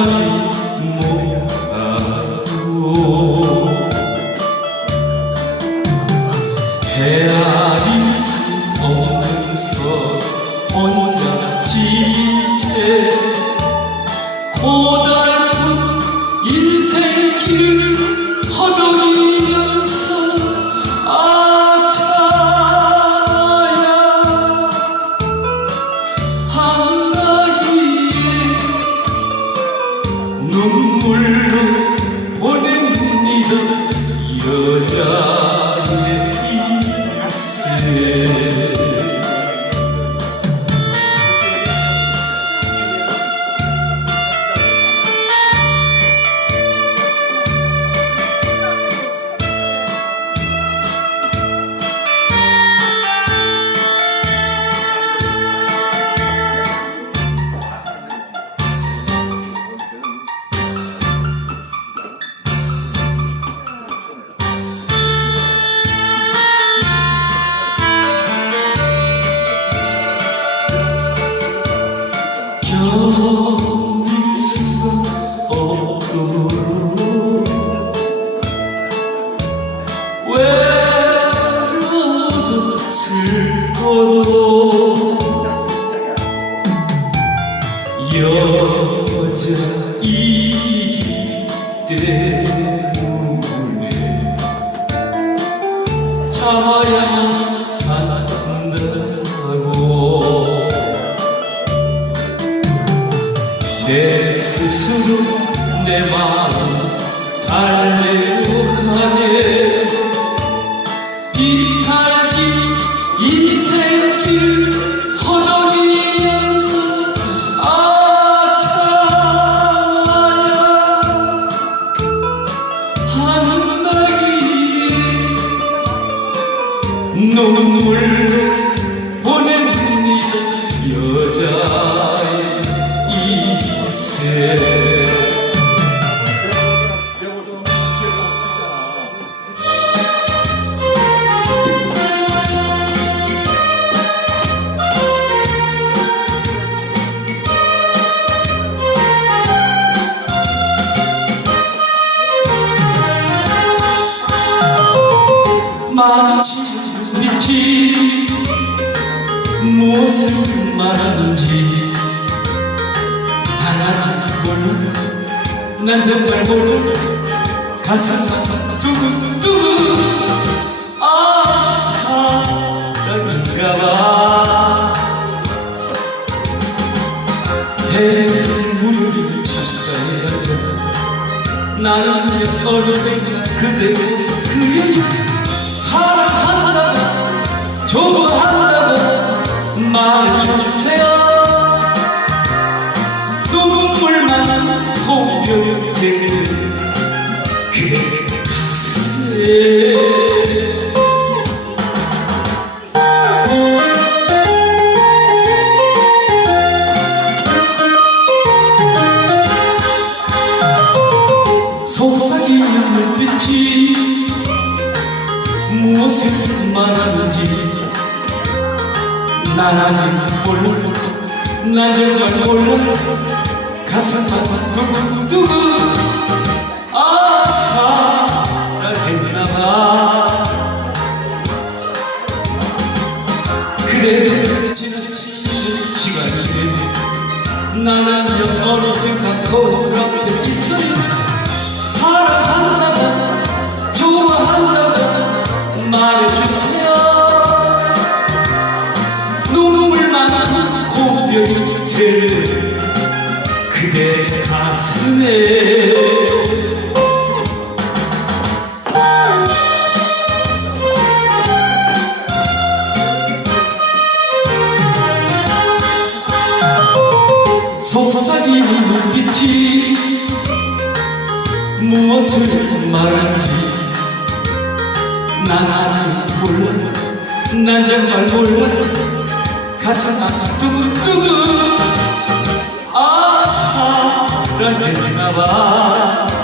Oh. 견딜 수가 없도록 외로워도 슬퍼도 여자이기 때문에 참아야 내마 말하는지. 하나도 몰라 난 정말 몰라 가사사사 둥둥둥둥. 아 사랑인가봐. 해진 물을 찾아야 나는 어느새 그대 그려 눈물만 고백되는 그대 가슴에. 속삭이는 눈빛이 무엇을 말하는지 난 아직 몰라 난 정말 몰라 가사사사 두근두근 아 사랑했나봐 그래 지나치는 시간이 나는 어느새 사고라고 있어요 가슴에 속삭이는 눈빛이 무엇을 말하는지 난 아직 몰라. 난 정말 몰라. 가슴이 두근두근 아 사랑했나봐